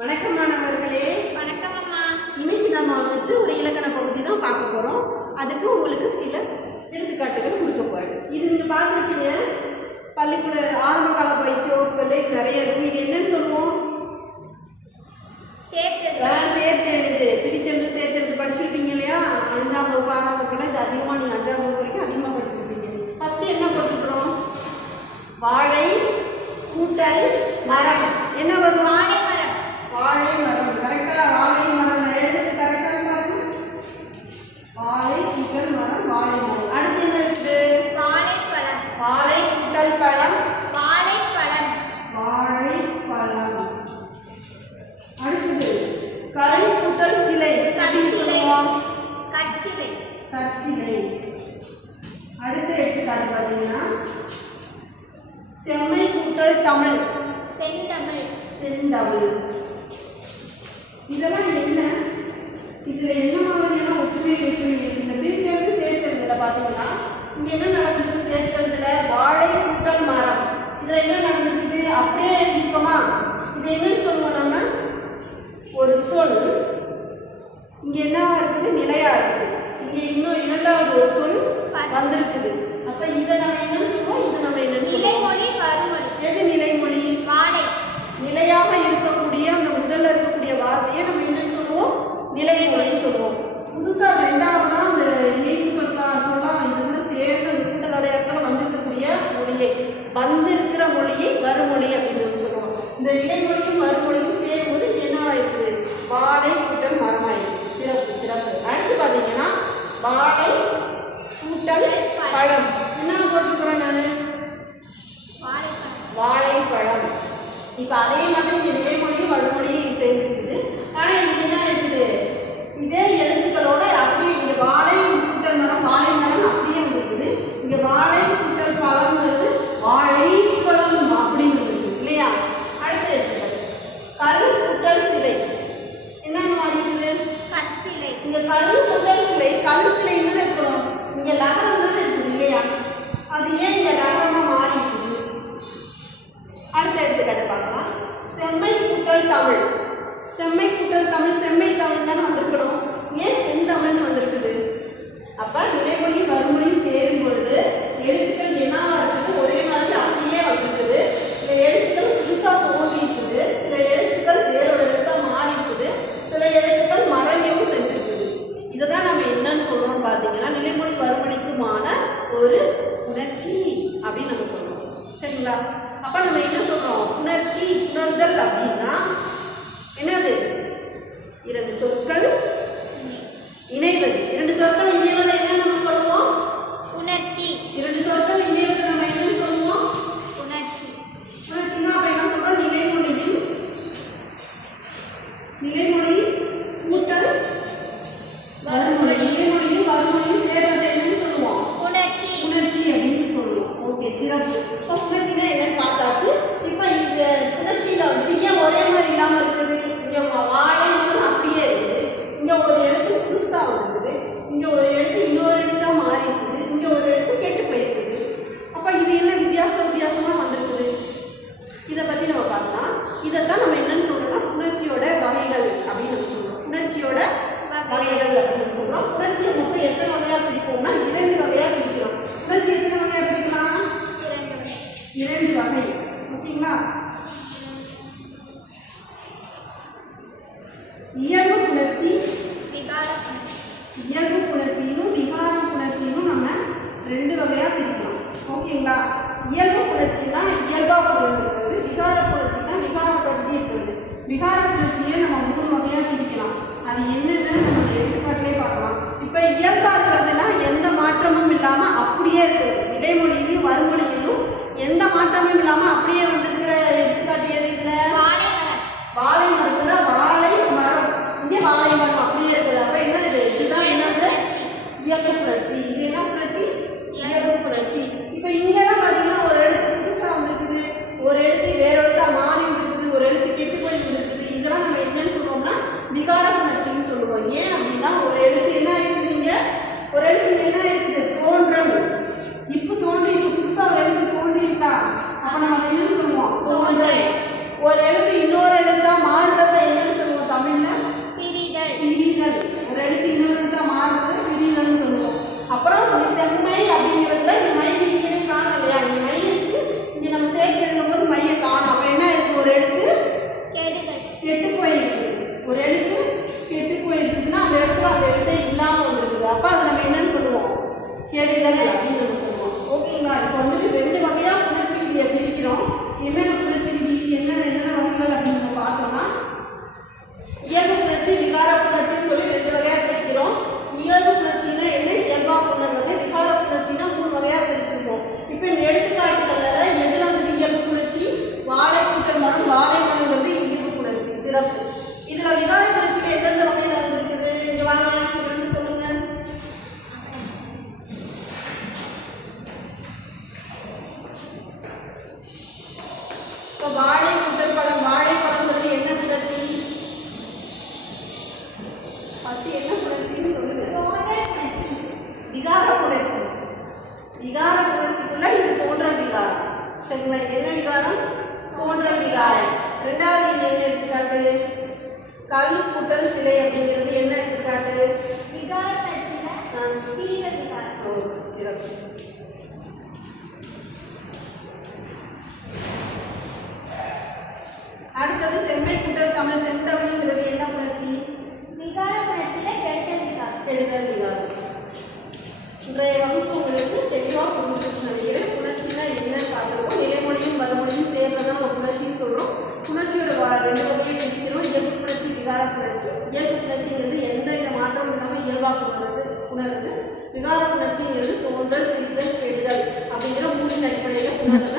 வணக்கம் மாணவர்களே. வணக்கம் அம்மா. இன்னைக்கு நம்ம ஒரு இலக்கண பகுதி தான் பார்க்க போறோம். அதுக்கு உங்களுக்கு சில எடுத்துக்காட்டுகள் கொடுக்க போறேன். இது நீங்க பார்த்துருப்பீங்க, பள்ளிக்கூட ஆரம்ப கால பயிற்சி வகுப்புகளே நிறைய இருக்கும். இது என்னன்னு சொல்லுவோம்? சேர்த்தெழுது, பிரித்தெழுது, சேர்த்தெழுது படிச்சிருப்பீங்க இல்லையா? 5ஆம் வகுப்பு 6ஆம் வகுப்புல இது அதிகமாக நீங்கள் 5ஆம் வகுப்பு வரைக்கும் அதிகமாக படிச்சிருப்பீங்க. ஃபர்ஸ்ட் என்ன போட்டுக்கிறோம்? வாழை கூட்டல் மரம். என்ன வரும்? வாழை மரம். வாழை மரம். கரெக்டா? வாழை மரம் எழுதுறது கரெக்டா பாருங்க. வாழை கூட்டல் மரம், வாழை மரம். அடுத்து என்ன இருக்குது? வாழைப்பழம். வாழை கூட்டல் பழம், வாழைப்பழம். வாழைப்பழம். அடுத்தது கல் கூட்டல் சிலை. கற்சிலை. கற்சிலை. அடுத்த எடுத்துக்காட்டு பார்த்தீங்கன்னா செம்மை கூட்டல் தமிழ். செந்தமிழ். இதெல்லாம் என்ன? இதுல என்ன மாதிரியான ஒற்றுமை வேற்றுமை இருக்கு? இந்த பிரித்தெழுது சேர்த்தெழுதுல பாத்தீங்கன்னா இங்க என்ன நடந்திருக்கு? சேர்த்தெழுதுல வாழை கூட்டல் மரம். இதுல என்ன நடந்திருக்குது? அப்படியே எழுதிக்கோமா? இது என்னன்னு சொல்லுவோம் நம்ம? ஒரு சொல் இங்க என்னவா இருக்குது? நிலையா இருக்குது. இங்க இன்னும் இரண்டாவது ஒரு சொல் வந்திருக்குது. அப்ப இதை நம்ம என்னன்னு சொல்லுவோம்? இது நம்ம என்னன்னு சொல்லுவோம்? நிலைமொழி, வறுமொழி. எது நிலைமொழி? வாழை. நிலையாக இருக்கக்கூடிய அந்த முதல்ல இருக்கக்கூடிய வார்த்தையை நம்ம என்னன்னு சொல்லுவோம்? நிலைமொழின்னு சொல்லுவோம். புதுசா ரெண்டாவதா அந்த இணைப்பு சொல்லலாம் இது சேர்ந்து அந்த கூட்டத்தடையத்தில் வந்திருக்கக்கூடிய மொழியை, வந்திருக்கிற மொழியை வறுமொழி அப்படின்னு சொல்லுவோம். இந்த இடைமொழியும் வறுமொழியும் சேரும்போது இது என்னவாயிருக்குது? வாழை கூட்டல் மரமாயிருக்கு. சிறப்பு. அடுத்து பார்த்தீங்கன்னா வாழை கூட்டல் பழம். என்ன போட்டுக்கிறேன் நான்? வாழைப்பழம். இப்போ அதே மாதிரி இங்கே நிலைமொழியும் வறுமொழியும் சேர்ந்துருக்குது. ஆனால் இங்கே என்ன இருக்குது? இதே எழுத்துக்களோட அப்படியே இங்கே வாழை கூட்டல் மரம், வாழை மரம் அப்படியே இருக்குது. இங்கே வாழை கூட்டல் பழம்ங்கிறது வாழைப்பழம் அப்படின்னு இருக்குது இல்லையா? அடுத்த எடுத்துக்கள் கல் கூட்டல் சிலை. என்னன்னு மாதிரி இருக்குது? கற்சிலை. இங்கே கல் கூட்டல் சிலை. கல் சிலை என்ன இருக்கணும்? இங்கே லகரம் தானே இருக்குது இல்லையா? அது ஏன் இங்கே லகரமாக மாறி இருக்குது? அடுத்த எடுத்துக்காட்டு பார்க்கலாம். செம்மை கூட்டல் தமிழ். செம்மை கூட்டல் தமிழ், செம்மை தமிழ் தானே வந்திருக்கணும். ஏன் செந்தமிழ்னு வந்திருக்குது? அப்ப நிலைமொழியும் வறுமொழியும் சேரும் பொழுது எழுத்துக்கள் என்னவா இருக்குது? ஒரே மாதிரி அப்படியே வந்திருக்குது. சில எழுத்துக்கள் புதுசா தோன்றி இருக்குது, சில எழுத்துக்கள் வேறொரு எழுத்தா மாறி இருக்குது, சில எழுத்துக்கள் மறையவும் செஞ்சிருக்குது. இதை தான் நம்ம என்னன்னு சொல்றோம்னு பார்த்தீங்கன்னா நிலைமொழி வறுமொழிக்குமான ஒரு உணர்ச்சி அப்படின்னு நம்ம சொல்றோம். சரிங்களா? அப்ப நம்ம என்ன சொல்றோம்? உணர்ச்சி, உணர்தல் அப்படின்னா என்னது? இரண்டு சொற்கள் இணைவது. இரண்டு சொற்கள் இணைவதை என்ன நம்ம சொல்லுவோம்? உணர்ச்சி. இரண்டு சொற்கள் இணைவதை நம்ம என்ன சொல்லுவோம்? உணர்ச்சி. உணர்ச்சினா அப்ப என்ன சொல்றோம்? நிலைமொழி கூட்டல் வறுமொழி. நிலைமொழியும் வறுமொழியும் சேர்வதை என்னன்னு சொல்லுவோம்? உணர்ச்சி. உணர்ச்சி அப்படின்னு சொல்லுவோம். ஓகே, சிறப்பு. உணர்ச்சினா என்னன்னு பார்த்தாச்சு. இப்போ இந்த உணர்ச்சியில வந்து ஏன் ஒரே மாதிரி இல்லாம இருக்குது? இங்க வாழை மரம் அப்படியே இருக்குது, இங்க ஒரு எழுத்து புதுசா இருக்குது, இங்க ஒரு எழுத்து இன்னொரு எழுத்தா மாறி இருக்குது, இங்க ஒரு எழுத்து கெட்டு போயிருக்குது. அப்ப இது என்ன வித்தியாசமா வந்திருக்குது? இதை பத்தி நம்ம பார்க்கலாம். இதைத்தான் நம்ம என்னன்னு சொல்றோம்னா உணர்ச்சியோட வகைகள் அப்படின்னு நம்ம சொல்றோம். உணர்ச்சியோட வகைகள் அப்படின்னு சொல்றோம். உணர்ச்சியை மொத்தம் எத்தனை வகையா பிரிப்போம்னா 2 வகையா பிரிக்கிறோம். உணர்ச்சி எத்தனை வகையா பிரிக்கலாம்? 2 வகை. ஓகேங்களா? இயல்பு புணர்ச்சி, இயல்பு புணர்ச்சியும் விகார புணர்ச்சியும் நம்ம 2 வகையா பிரிக்கலாம். ஓகேங்களா? இயல்பு புணர்ச்சினா இயல்பா புணர்ந்திருக்கிறது, விகார புணர்ச்சினா விகாரப்படுத்தி இருக்கிறது. விகார புணர்ச்சியை நம்ம 3 வகையா பிரிக்கலாம். அது என்னன்னு நம்ம எடுத்துக்காட்டிலே பார்க்கலாம். இப்ப இயல்பா இருக்கிறதுனா எந்த மாற்றமும் இல்லாம அப்படியே இருக்கிறது. இடைமொழியிலையும் வறுமொழியிலையும் எந்த மாற்றமும் இல்லாம அப்படியே வந்திருக்கிற எடுத்துக்காட்டு எது? இதுல வாழை மரத்துல வாழை மரம், இங்கே வாழை மரம் அப்படியே இருக்குது. அப்ப என்ன இது? இதுதான் என்னது? இயல்பு புணர்ச்சி. இது என்ன புணர்ச்சி? இயல்பு புணர்ச்சி. இப்ப இங்கெல்லாம் பாத்தீங்கன்னா ஒரு எழுத்து புதுசா வந்திருக்குது, ஒரு எழுத்து வேற எழுத்தா மாறி வந்திருக்குது, ஒரு எழுத்து கெட்டு போய் வந்திருக்குது. இதெல்லாம் நம்ம என்னன்னு சொல்லுவோம்னா விகார புணர்ச்சின்னு சொல்லுவோம். ஏன் அப்படின்னா ஒரு எழுத்து என்ன ஆயிருக்குது? இங்க ஒரு எழுத்து என்ன ஆயிருக்குது? தோன்றம். இப்ப தோன்றி புதுசா ஒரு எழுத்து தோன்றி இருக்கா? அப்ப நம்ம அதை என்ன கல் கூட்டல் சிலை அப்படிங்கிறது என்ன எடுத்துக்காட்டு? விகார புணர்ச்சியில திரிதல் விகாரம். ஓ, சிறப்பு. அடுத்தது செம்மை கூட்டல் தமிழ் செந்தமிழ்ங்கிறது என்ன புணர்ச்சி? விகார புணர்ச்சியில கெடுதல் விகாரம். கெடுதல் விகாரம். இன்றைய வகுப்பு உங்களுக்கு தெளிவாக புரிஞ்சுன்னு நினைக்கிறேன். புணர்ச்சினா என்னன்னு பார்த்துருக்கோம். நிலைமொழியும் வறுமொழியும் சேர்ந்ததான் நம்ம புணர்ச்சின்னு சொல்கிறோம். புணர்ச்சியோட ரெண்டு வகையை பிரிக்கிறோம். இயல்பு புணர்ச்சி, விகார புணர்ச்சி. இயல்பு புணர்ச்சிங்கிறது எந்த வித மாற்றம் இல்லாமல் இயல்பாக உணர்றது. விகார புணர்ச்சிங்கிறது தோன்றல், திரிதல், கெடுதல் அப்படிங்கிற மூலின் அடிப்படையில் புணர்றது.